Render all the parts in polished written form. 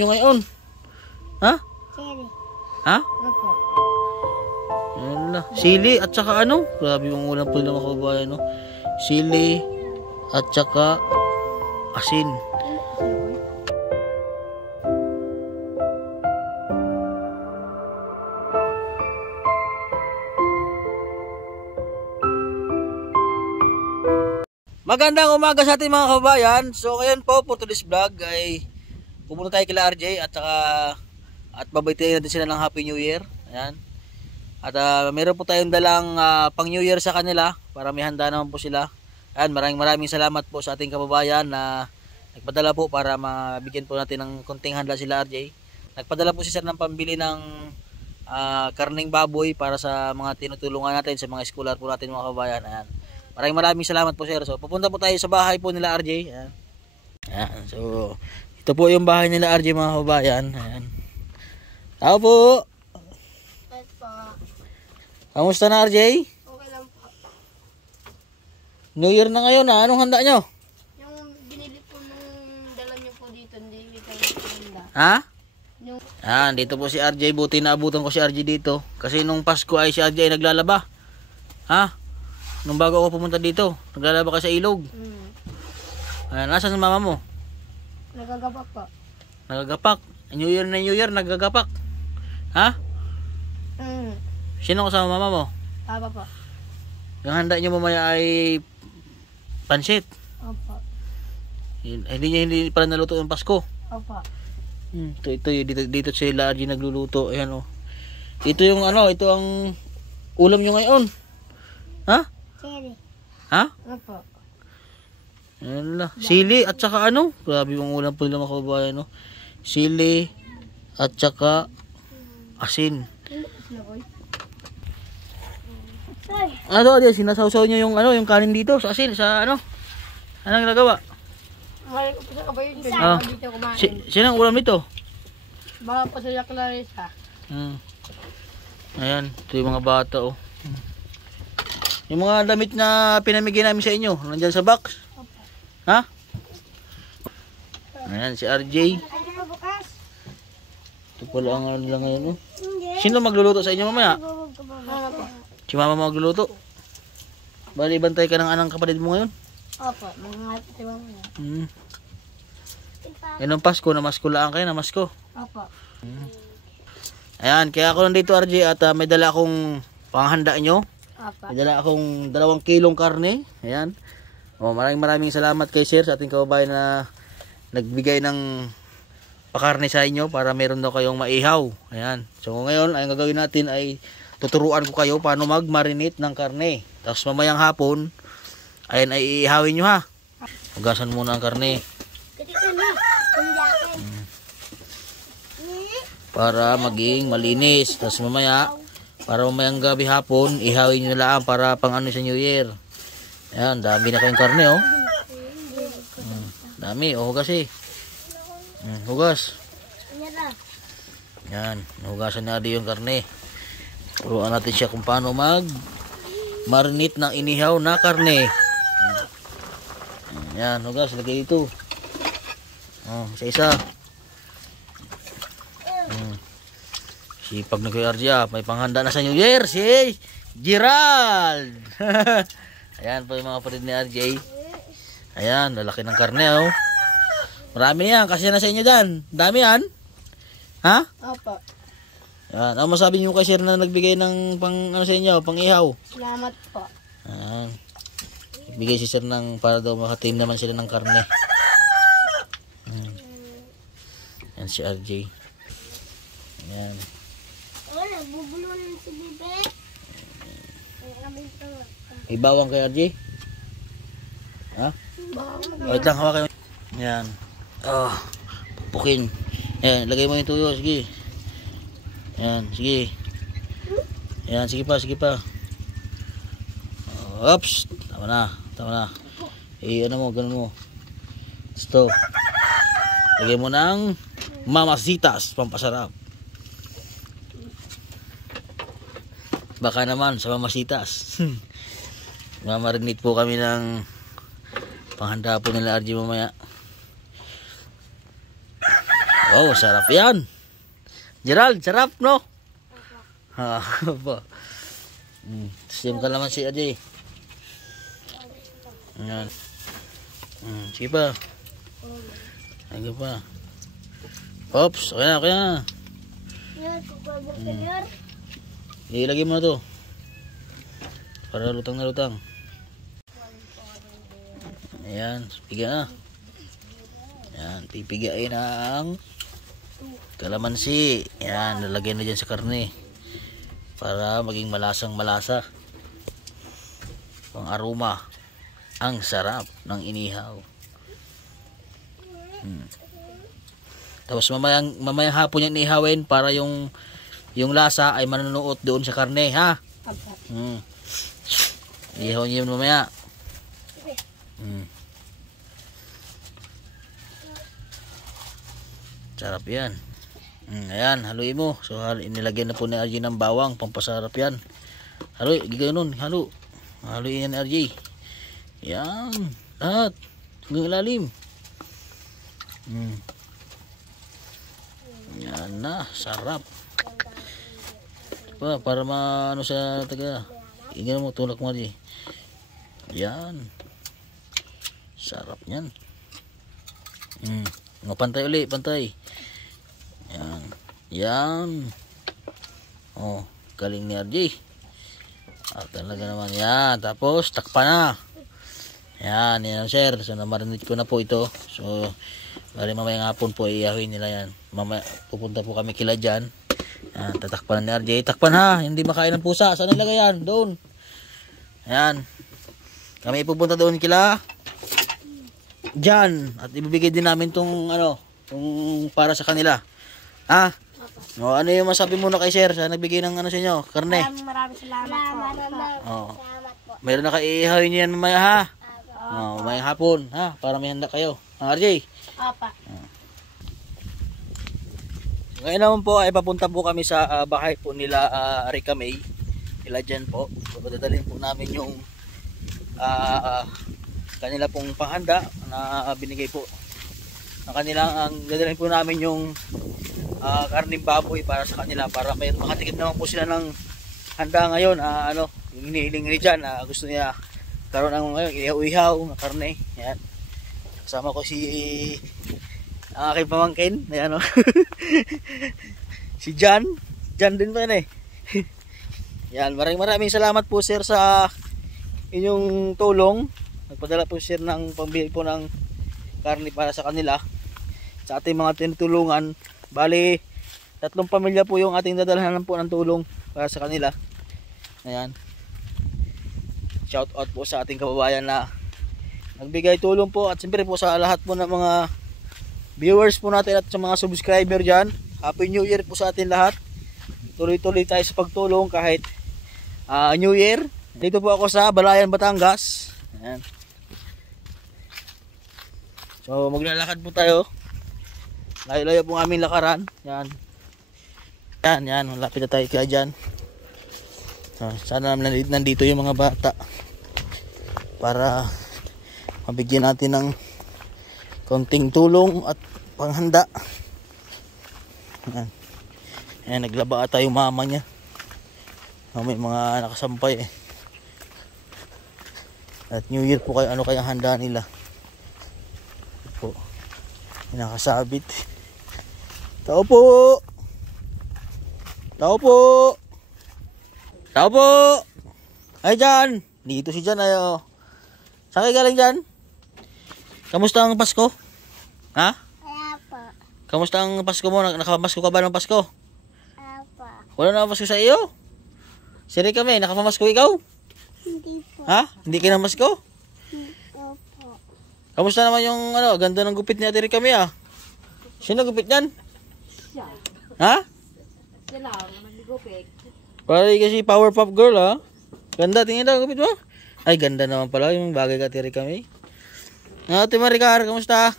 Yung ngayon? Ha? Sili. Ha? Opo. Yala. Sili at saka ano? Grabe yung ulam po ng mga kabayan, no? Sili at saka asin. Magandang umaga sa ating mga kabayan. So ngayon po for today's vlog ay pupunta tayo kila RJ at babaytayin natin sila ng Happy New Year. Ayan. At meron po tayong dalang pang New Year sa kanila para may handa naman po sila. Ayan, maraming salamat po sa ating kababayan na nagpadala po para mabigyan po natin ng konting handa sila RJ. Nagpadala po si Sir ng pambili ng karning baboy para sa mga tinutulungan natin sa mga scholar po natin mga kababayan. Ayan. Maraming salamat po sir. So pupunta po tayo sa bahay po nila RJ. Ayan. Ayan. So ito po yung bahay nila RJ mga kababayan. Ayan. Tao po. Kamusta na RJ? Okay lang po. New Year na ngayon ha. Anong handa nyo? Yung binili po nung dala nyo po dito, hindi kita handa. Ha? Yung... Ayan, dito po si RJ. Buti naabutan ko si RJ dito. Kasi nung Pasko ay si RJ ay naglalaba. Ha? Nung bago ako pumunta dito, naglalaba ka sa ilog. Ayan, nasaan ang mama mo? Nagagapak po. Nagagapak. New Year na New Year, nagagapak. Ha? Sino kasama mama mo? Papa po. Yung handa nyo mamaya ay pansit. Opo. Hindi pala naluto yung Pasko. Opo. Ito dito sila RJ nagluluto. Ayan oh. Ito yung ano, ito ang ulam nyo ngayon. Ha? Sili. Ha? Opo. Yala. Sili at saka ano? Grabe yung ulam po nila mga kababayan, no? Sili at saka asin. Ano to? Sinasawsaw nyo yung ano, yung kanin dito sa asin, sa ano? Anong ginagawa? Mahal ko po sa kabayo dyan. Ah. Dito kumain. Sinang ulam nito? Baka po sa Clarissa. Ayan, ito yung mga bata oh. Yung mga damit na pinamigay namin sa inyo, nandyan sa box. Ha? Ayan, si RJ. Ito pala ang ano lang ngayon. Oh. Sino magluluto sa inyo mamaya? Si mama magluluto. Bali, bantay ka ng anang kapatid mo ngayon? Opo, mga tiba mo yan. Yan ang Pasko, namasko-laan kayo, namasko. Opo. Ayan, kaya ako nandito RJ at may dala akong panghanda nyo. Opo. May dala akong 2 kilong karne. Ayan. O, maraming salamat kay sir sa ating kababayan na nagbigay ng pakarne sa inyo para meron daw kayong maihaw. Ayan. So ngayon, ang gagawin natin ay tuturuan ko kayo paano mag-marinate ng karne. Tapos mamayang hapon, ayan ay iihawin nyo ha. Hugasan muna ang karne. Para maging malinis. Tapos mamaya, para mamayang gabi hapon, ihawin nyo lang para pang ano sa New Year. Ayan, dami na kayong karne oh. Dami, oh hugas eh. Hugas. Ayan, hugasan na din yung karne. Turuan natin siya kung paano mag-marinate ng inihaw na karne. Ayan, hugas, lagay ito. Oh, isa-isa. Sipag na kayo RJ, may panghanda na sa New Year si Gerald. Ayan po yung mga kapatid ni RJ. Ayan, lalaki ng karne oh. Marami yan, kasi na sa inyo dyan. Dami yan. Ha? Opo. Ayan, ano masabi niyo kay sir na nagbigay ng pang ano sa inyo, pang ihaw? Salamat po. Ayan. Nagbigay si sir ng para daw makatim naman sila ng karne. Ayan si RJ. Ayan. Wala, bubulon si Bibe. May bawang kay RJ? Ha? Wait lang, hawakan mo. Ayan. Oh, pupukin. Ayan, lagay mo yung tuyo. Sige. Ayan, sige. Ayan, sige pa. Oops. Tama na. Ano mo, ganun mo. Ito. Lagay mo ng mamasitas, pampasarap. Baka naman sa mamasitas. Mamarinate po kami ng panghanda po nila RJ mamaya. Oh, sarap yan. Gerald, sarap, no? Ha, ba. Tapos yung kalamansi, Ajay. Yan. Sige pa. Sige pa. Pops, okay na, okay na. Ilagay mo na to. Para lutang na lutang. Ayan, piga na. Ayan, pipigain ang kalamansi. Ayan, lalagyan na dyan sa karne. Para maging malasang malasa. Ang aroma. Ang sarap ng inihaw. Tapos mamayang hapon yung ihawin para yung lasa ay manunuot doon sa karne, ha? Ihaw niyo yun mamaya. Sarap yan. Ayan, haluin mo. So inilagyan na po ni RJ ng bawang, pampasarap yan. Haluin, ganoon, halo. Haluin yan ni RJ. Yan, lahat. Hanggang ilalim. Yan na, sarap. Para maano sa taga. Ingin mo, tulak mo RJ. Yan. Sarap yan. Pantay uli, pantay. Yan. Yan. Oh, galing ni RJ. At talaga naman yan. Tapos, takpan na. Yan, yan sir. So, namarinate ko na po ito. So, bali mamayang hapon po, iyahuin nila yan. Mamaya, pupunta po kami kila dyan. Yan, tatakpan na ni RJ. Takpan ha, hindi makain ng pusa. Saan nilagay yan? Doon. Yan. Kami pupunta doon kila dyan. At ibibigay din namin tong ano, tong para sa kanila. Ha? O, ano yung masabi muna kay sir sa nagbigay ng ano sa inyo? Karne. Maraming salamat po. Mayroon na kaiihawin niyo yan mamaya ha. May hapon ha, para may handa kayo. RJ. Opa. Ngayon naman po ay papunta po kami sa bahay po nila Rica May. Nila dyan po. So, dadalhin po namin yung kanila pong panghanda na binigay po ng kanilang dadalhin po namin yung karning baboy para sa kanila para may makatikim naman po sila ng handa ngayon. Ano, yung hinihiling ni dyan gusto niya karoon ng ngayon ihaw-ihaw na karne. Yan. Kasama ko si ang aking pamangkin na ano si John din pa yan eh. Yan, maraming salamat po sir sa inyong tulong. Nagpadala po sir ng pambili po ng karne para sa kanila sa ating mga tinutulungan. Bali 3 pamilya po yung ating dadalhan po ng tulong para sa kanila. Ayan, shout out po sa ating kababayan na nagbigay tulong po, at siyempre po sa lahat po ng mga viewers po natin at sa mga subscriber dyan. Happy New Year po sa atin lahat. Tuloy-tuloy tayo sa pagtulong kahit New Year. Dito po ako sa Balayan, Batangas. Ayan. So maglalakad po tayo. Layo-layo po ang aming lakaran. Yan. Yan. Malapit na tayo kaya dyan. So, sana nandito yung mga bata para mabigyan natin ng konting tulong at panghanda. Yan. Ayan, naglaba ata yung mama niya. May mga nakasampay eh. At New Year po kayo, ano kaya handa nila po, nakasabit. Tao po. Ay dyan, dito si Jan ayo. Saan kayo galing dyan? Kamusta ang Pasko? Ha? Apa. Kamusta ang Pasko mo? Nakapamasko ka ba ng Pasko? Apa. Wala na Pasko sa iyo? Siri kami, nakapamasko ikaw? Hindi po. Ha? Hindi ka na masko? Opo. Kamusta naman yung ano, ganda ng gupit ni Ate kami ah. Sino gupit yan? Siya. Ha? Sila, nagigupit. Parang kasi power pop girl ah. Ganda, tingin daw gupit mo. Ay, ganda naman pala yung bagay ka Ate kami. Ate Maricar, kamusta?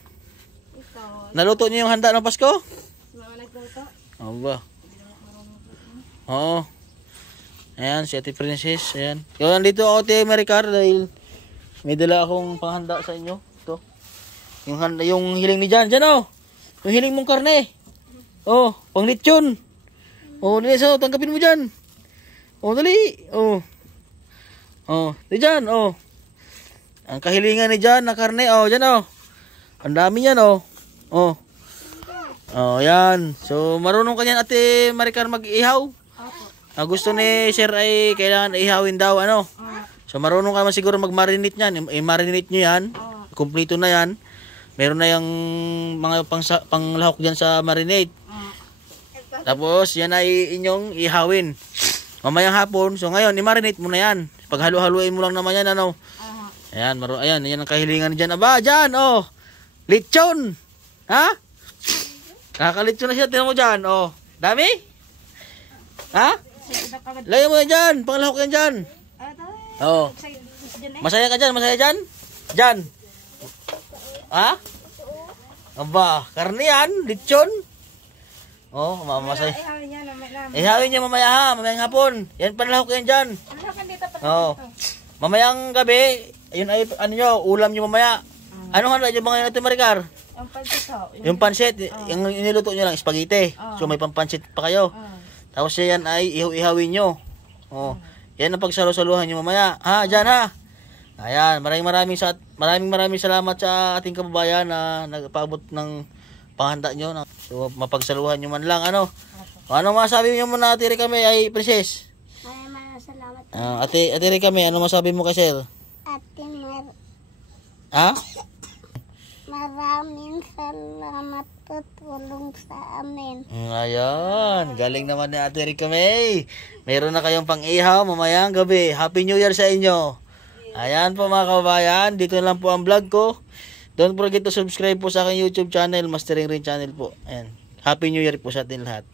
Ito. Naluto niyo yung handa ng Pasko? Mga nagluto. Oo ba? Oo. Ayan, si Ate Princess. Ayan. Kaya nandito ako Ate Maricar dahil may dala akong panghanda sa inyo. Ito. Yung hiling ni Jan. Jan oh! Yung hiling mong karne. Oh, pang lechon. Oh, dali so, tanggapin mo dyan. Oh, dali. Oh. Oh, di dyan, oh. Ang kahilingan ni dyan na karne, oh, dyan, oh. Ang dami yan, oh. Oh. Oh, yan. So, marunong ka yan, Ate Maricar, mag-ihaw? Opo. Gusto ni Sir ay kailangan ihawin daw, ano? So, marunong ka man siguro mag-marinate yan. I-marinate nyo yan. Kompleto na yan. Meron na yung mga panglahok dyan sa marinate. Tapos, yan ay inyong ihawin. Mamayang hapon, so ngayon, i-marinate mo na yan. Paghalo-haluin mo lang naman yan, ano? Ayan, ayan, yan ang kahilingan dyan. Aba, dyan, oh. Lechon. Ha? Kakalechon na siya, tinan mo dyan, oh. Dami? Ha? Lagyan mo yan dyan, panglahok yan dyan. Oh. Masaya ka dyan, masaya dyan? Dyan. Ha? Aba, karne yan, lechon. Oh, masaya. Ihawin niya mamaya ha, mamayang hapon. Yan panlahok yan dyan. Oh. Mamayang gabi, yun ay, ano nyo, ulam nyo mamaya. Ano handa nyo ba ngayon, Ate Maricar? Yung pansit ho. Yung pansit, yung iniluto nyo lang, spaghetti. So may pampansit pa kayo. Tapos yan ay ihawin nyo. Oh. Yan ang pagsalo-saluhan nyo mamaya. Ha, dyan ha. Ayan, maraming salamat sa ating kababayan na nagpaabot ng panghanda nyo. So, mapagsaluhan nyo man lang, ano? Ano masabi nyo muna, Ate Rica May, ay Princess? Maraming salamat. Ate Rica May, ano masabi mo kay Sir? Ha? Maraming salamat po tulong sa amin. Ayan, galing naman ni Ate Rica May. Meron na kayong pang-ihaw mamayang gabi. Happy New Year sa inyo. Ayan po mga kababayan, dito lang po ang vlog ko. Don't forget to subscribe po sa aking YouTube channel, Mastering Rain Channel po. Ayan. Happy New Year po sa atin lahat.